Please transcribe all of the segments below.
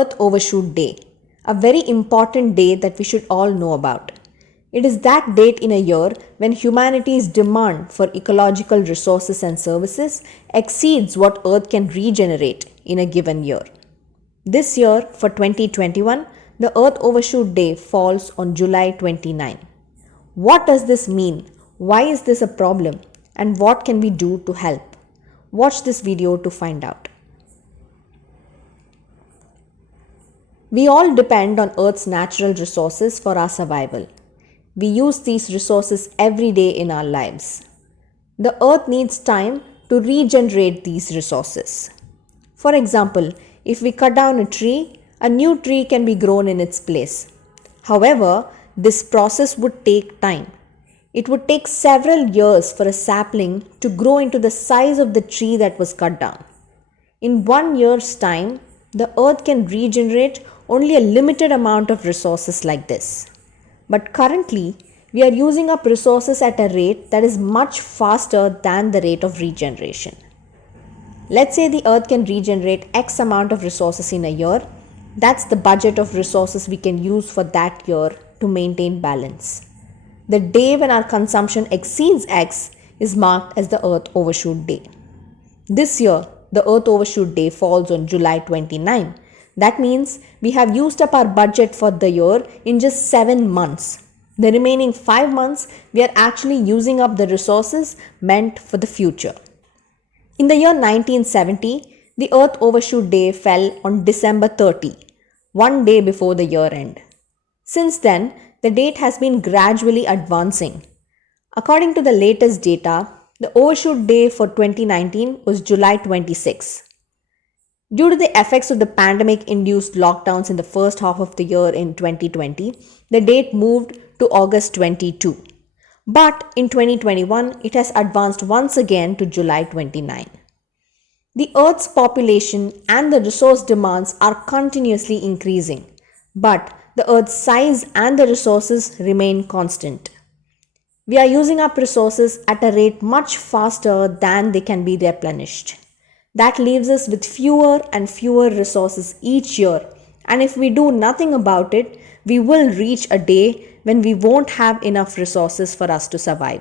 Earth Overshoot Day, a very important day that we should all know about. It is that date in a year when humanity's demand for ecological resources and services exceeds what Earth can regenerate in a given year. This year, for 2021, the Earth Overshoot Day falls on July 29. What does this mean? Why is this a problem? And what can we do to help? Watch this video to find out. We all depend on Earth's natural resources for our survival. We use these resources every day in our lives. The Earth needs time to regenerate these resources. For example, if we cut down a tree, a new tree can be grown in its place. However, this process would take time. It would take several years for a sapling to grow into the size of the tree that was cut down. In 1 year's time, the Earth can regenerate only a limited amount of resources like this. But currently, we are using up resources at a rate that is much faster than the rate of regeneration. Let's say the Earth can regenerate X amount of resources in a year. That's the budget of resources we can use for that year to maintain balance. The day when our consumption exceeds X is marked as the Earth Overshoot Day. This year, the Earth Overshoot Day falls on July 29. That means we have used up our budget for the year in just 7 months. The remaining 5 months, we are actually using up the resources meant for the future. In the year 1970, the Earth Overshoot Day fell on December 30, 1 day before the year end. Since then, the date has been gradually advancing. According to the latest data, the Overshoot Day for 2019 was July 26. Due to the effects of the pandemic-induced lockdowns in the first half of the year in 2020, the date moved to August 22. But in 2021, it has advanced once again to July 29. The Earth's population and the resource demands are continuously increasing, but the Earth's size and the resources remain constant. We are using up resources at a rate much faster than they can be replenished. That leaves us with fewer and fewer resources each year, and if we do nothing about it, we will reach a day when we won't have enough resources for us to survive.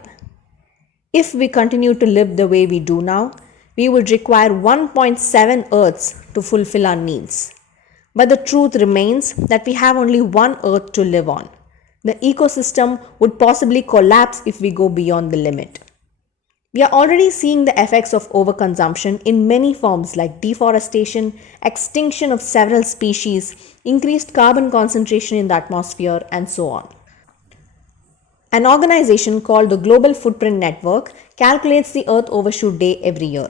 If we continue to live the way we do now, we would require 1.7 Earths to fulfill our needs. But the truth remains that we have only one Earth to live on. The ecosystem would possibly collapse if we go beyond the limit. We are already seeing the effects of overconsumption in many forms like deforestation, extinction of several species, increased carbon concentration in the atmosphere, and so on. An organization called the Global Footprint Network calculates the Earth Overshoot Day every year.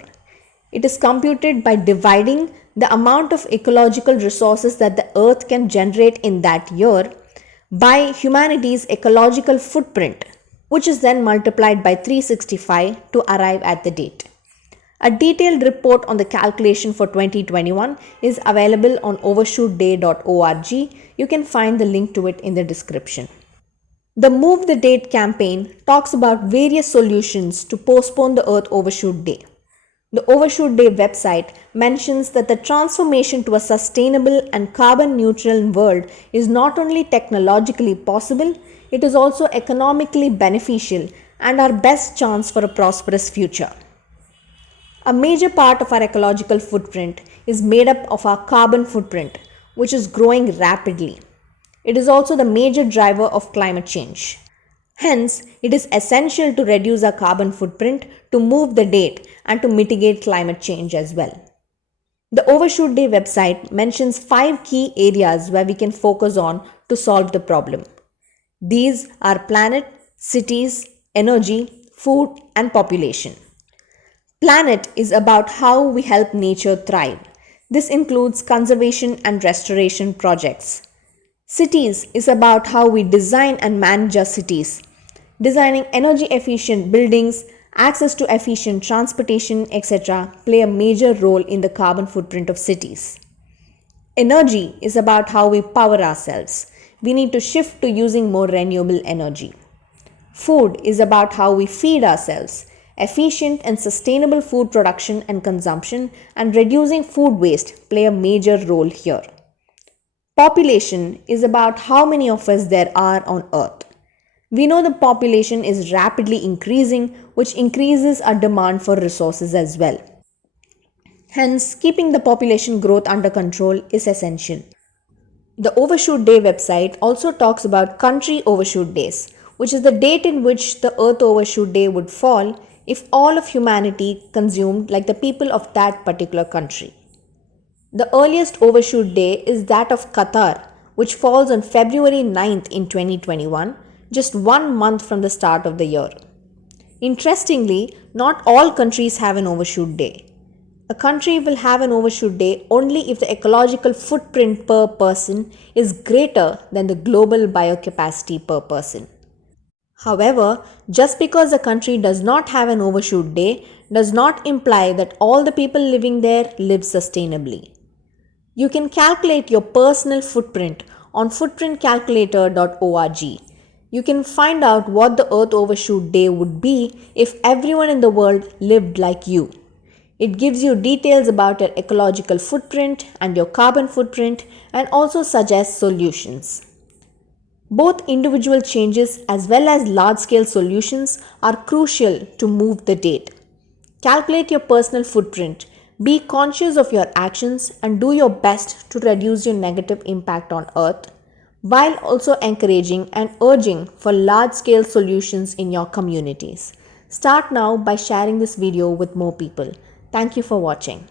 It is computed by dividing the amount of ecological resources that the Earth can generate in that year by humanity's ecological footprint, which is then multiplied by 365 to arrive at the date. A detailed report on the calculation for 2021 is available on overshootday.org. You can find the link to it in the description. The Move the Date campaign talks about various solutions to postpone the Earth Overshoot Day. The Overshoot Day website mentions that the transformation to a sustainable and carbon neutral world is not only technologically possible, it is also economically beneficial and our best chance for a prosperous future. A major part of our ecological footprint is made up of our carbon footprint, which is growing rapidly. It is also the major driver of climate change. Hence, it is essential to reduce our carbon footprint to move the date and to mitigate climate change as well. The Overshoot Day website mentions 5 key areas where we can focus on to solve the problem. These are planet, cities, energy, food, and population. Planet is about how we help nature thrive. This includes conservation and restoration projects. Cities is about how we design and manage our cities. Designing energy efficient buildings, access to efficient transportation, etc. play a major role in the carbon footprint of cities. Energy is about how we power ourselves. We need to shift to using more renewable energy. Food is about how we feed ourselves. Efficient and sustainable food production and consumption and reducing food waste play a major role here. Population is about how many of us there are on Earth. We know the population is rapidly increasing, which increases our demand for resources as well. Hence, keeping the population growth under control is essential. The Overshoot Day website also talks about country overshoot days, which is the date in which the Earth Overshoot Day would fall if all of humanity consumed like the people of that particular country. The earliest overshoot day is that of Qatar, which falls on February 9th in 2021, just 1 month from the start of the year. Interestingly, not all countries have an overshoot day. A country will have an overshoot day only if the ecological footprint per person is greater than the global biocapacity per person. However, just because a country does not have an overshoot day does not imply that all the people living there live sustainably. You can calculate your personal footprint on footprintcalculator.org. You can find out what the Earth Overshoot Day would be if everyone in the world lived like you. It gives you details about your ecological footprint and your carbon footprint and also suggests solutions. Both individual changes as well as large-scale solutions are crucial to move the date. Calculate your personal footprint, be conscious of your actions and do your best to reduce your negative impact on Earth, while also encouraging and urging for large-scale solutions in your communities. Start now by sharing this video with more people. Thank you for watching.